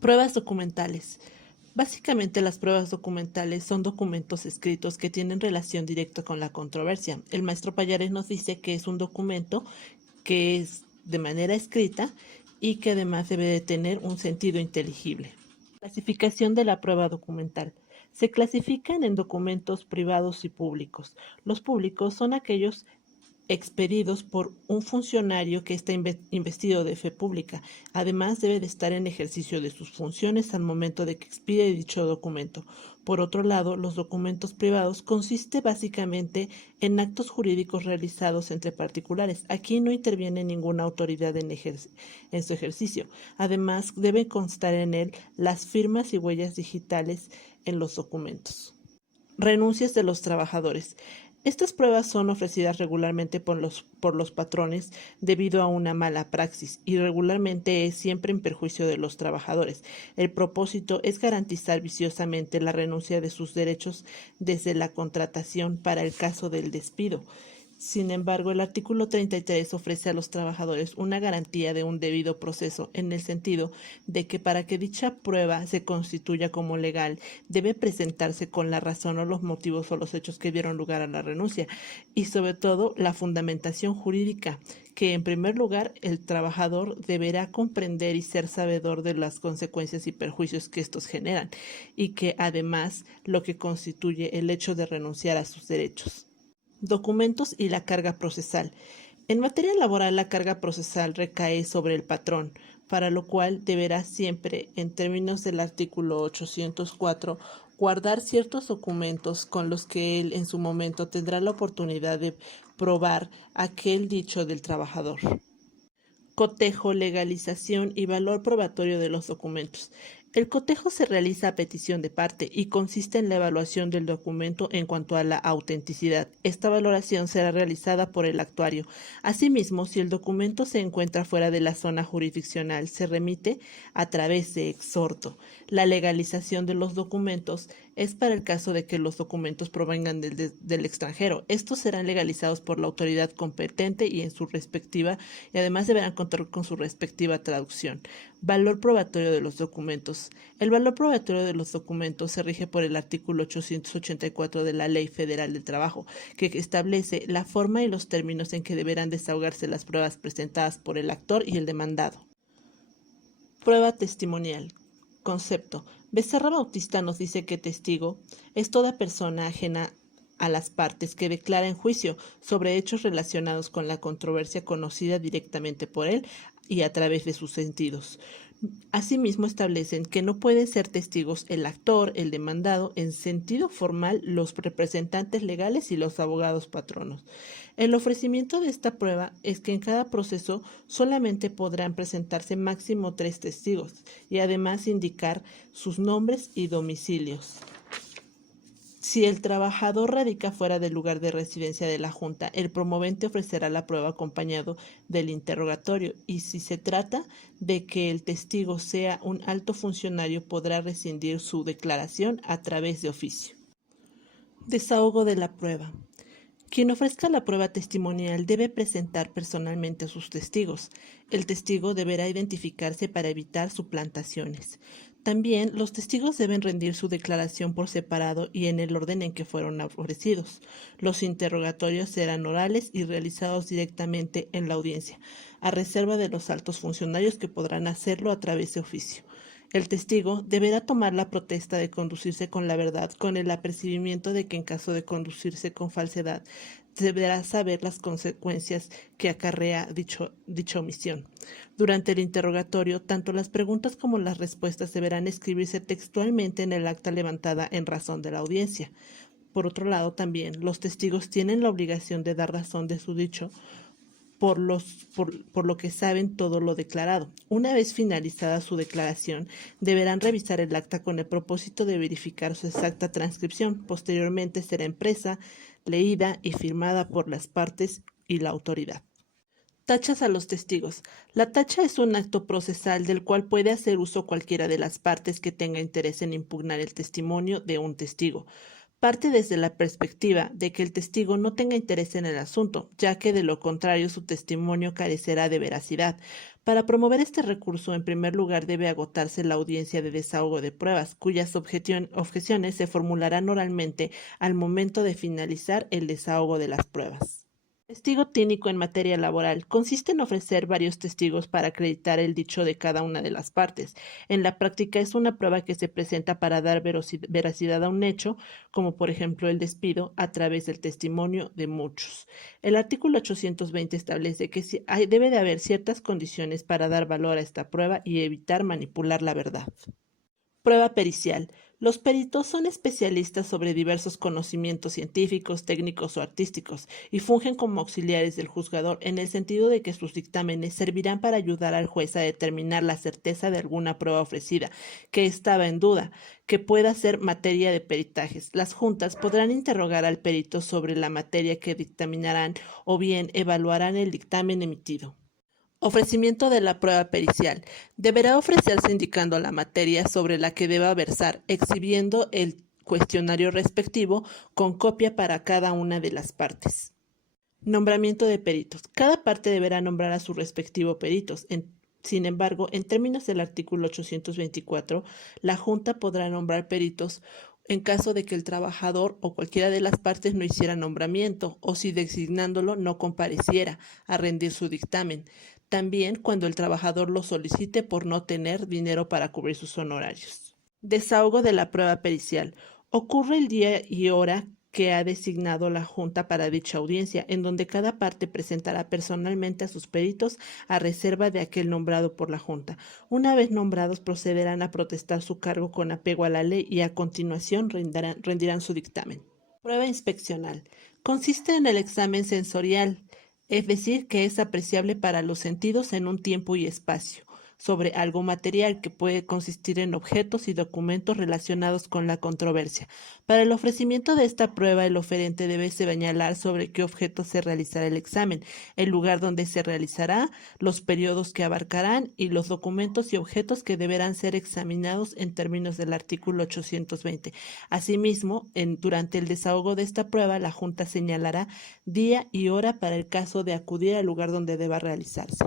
Pruebas documentales. Básicamente las pruebas documentales son documentos escritos que tienen relación directa con la controversia. El maestro Pallares nos dice que es un documento que es de manera escrita y que además debe de tener un sentido inteligible. Clasificación de la prueba documental. Se clasifican en documentos privados y públicos. Los públicos son aquellos expedidos por un funcionario que está investido de fe pública. Además, debe de estar en ejercicio de sus funciones al momento de que expide dicho documento. Por otro lado, los documentos privados consiste básicamente en actos jurídicos realizados entre particulares. Aquí no interviene ninguna autoridad en su ejercicio. Además, deben constar en él las firmas y huellas digitales en los documentos. Renuncias de los trabajadores. Estas pruebas son ofrecidas regularmente por los patrones debido a una mala praxis y regularmente es siempre en perjuicio de los trabajadores. El propósito es garantizar viciosamente la renuncia de sus derechos desde la contratación para el caso del despido. Sin embargo, el artículo 33 ofrece a los trabajadores una garantía de un debido proceso en el sentido de que para que dicha prueba se constituya como legal, debe presentarse con la razón o los motivos o los hechos que dieron lugar a la renuncia y sobre todo la fundamentación jurídica, que en primer lugar el trabajador deberá comprender y ser sabedor de las consecuencias y perjuicios que estos generan y que además lo que constituye el hecho de renunciar a sus derechos. Documentos y la carga procesal. En materia laboral, la carga procesal recae sobre el patrón, para lo cual deberá siempre, en términos del artículo 804, guardar ciertos documentos con los que él en su momento tendrá la oportunidad de probar aquel dicho del trabajador. Cotejo, legalización y valor probatorio de los documentos. El cotejo se realiza a petición de parte y consiste en la evaluación del documento en cuanto a la autenticidad. Esta valoración será realizada por el actuario. Asimismo, si el documento se encuentra fuera de la zona jurisdiccional, se remite a través de exhorto. La legalización de los documentos es para el caso de que los documentos provengan del extranjero. Estos serán legalizados por la autoridad competente y además deberán contar con su respectiva traducción. Valor probatorio de los documentos. El valor probatorio de los documentos se rige por el artículo 884 de la Ley Federal del Trabajo, que establece la forma y los términos en que deberán desahogarse las pruebas presentadas por el actor y el demandado. Prueba testimonial. Concepto. Becerra Bautista nos dice que testigo es toda persona ajena a las partes que declara en juicio sobre hechos relacionados con la controversia conocida directamente por él y a través de sus sentidos. Asimismo, establecen que no pueden ser testigos el actor, el demandado, en sentido formal, los representantes legales y los abogados patronos. El ofrecimiento de esta prueba es que en cada proceso solamente podrán presentarse máximo 3 testigos y además indicar sus nombres y domicilios. Si el trabajador radica fuera del lugar de residencia de la Junta, el promovente ofrecerá la prueba acompañado del interrogatorio y si se trata de que el testigo sea un alto funcionario, podrá rescindir su declaración a través de oficio. Desahogo de la prueba. Quien ofrezca la prueba testimonial debe presentar personalmente a sus testigos. El testigo deberá identificarse para evitar suplantaciones. También los testigos deben rendir su declaración por separado y en el orden en que fueron ofrecidos. Los interrogatorios serán orales y realizados directamente en la audiencia, a reserva de los altos funcionarios que podrán hacerlo a través de oficio. El testigo deberá tomar la protesta de conducirse con la verdad, con el apercibimiento de que en caso de conducirse con falsedad, deberá saber las consecuencias que acarrea dicha omisión. Durante el interrogatorio, tanto las preguntas como las respuestas deberán escribirse textualmente en el acta levantada en razón de la audiencia. Por otro lado, también los testigos tienen la obligación de dar razón de su dicho por lo que saben todo lo declarado. Una vez finalizada su declaración, deberán revisar el acta con el propósito de verificar su exacta transcripción. Posteriormente será impresa, leída y firmada por las partes y la autoridad. Tachas a los testigos. La tacha es un acto procesal del cual puede hacer uso cualquiera de las partes que tenga interés en impugnar el testimonio de un testigo. parte desde la perspectiva de que el testigo no tenga interés en el asunto, ya que de lo contrario su testimonio carecerá de veracidad. Para promover este recurso, en primer lugar debe agotarse la audiencia de desahogo de pruebas, cuyas objeciones se formularán oralmente al momento de finalizar el desahogo de las pruebas. Testigo técnico en materia laboral consiste en ofrecer varios testigos para acreditar el dicho de cada una de las partes. En la práctica es una prueba que se presenta para dar veracidad a un hecho, como por ejemplo el despido, a través del testimonio de muchos. El artículo 820 establece que debe de haber ciertas condiciones para dar valor a esta prueba y evitar manipular la verdad. Prueba pericial. Los peritos son especialistas sobre diversos conocimientos científicos, técnicos o artísticos y fungen como auxiliares del juzgador en el sentido de que sus dictámenes servirán para ayudar al juez a determinar la certeza de alguna prueba ofrecida que estaba en duda, que pueda ser materia de peritajes. Las juntas podrán interrogar al perito sobre la materia que dictaminarán o bien evaluarán el dictamen emitido. Ofrecimiento de la prueba pericial. Deberá ofrecerse indicando la materia sobre la que deba versar, exhibiendo el cuestionario respectivo con copia para cada una de las partes. Nombramiento de peritos. Cada parte deberá nombrar a su respectivo peritos. Sin embargo, en términos del artículo 824, la Junta podrá nombrar peritos en caso de que el trabajador o cualquiera de las partes no hiciera nombramiento o si designándolo no compareciera a rendir su dictamen. También cuando el trabajador lo solicite por no tener dinero para cubrir sus honorarios. Desahogo de la prueba pericial. Ocurre el día y hora que ha designado la Junta para dicha audiencia, en donde cada parte presentará personalmente a sus peritos a reserva de aquel nombrado por la Junta. Una vez nombrados, procederán a protestar su cargo con apego a la ley y a continuación rendirán su dictamen. Prueba inspeccional. Consiste en el examen sensorial, es decir, que es apreciable para los sentidos en un tiempo y espacio, sobre algo material que puede consistir en objetos y documentos relacionados con la controversia. Para el ofrecimiento de esta prueba, el oferente debe señalar sobre qué objeto se realizará el examen, el lugar donde se realizará, los periodos que abarcarán y los documentos y objetos que deberán ser examinados en términos del artículo 820. Asimismo, durante el desahogo de esta prueba, la Junta señalará día y hora para el caso de acudir al lugar donde deba realizarse.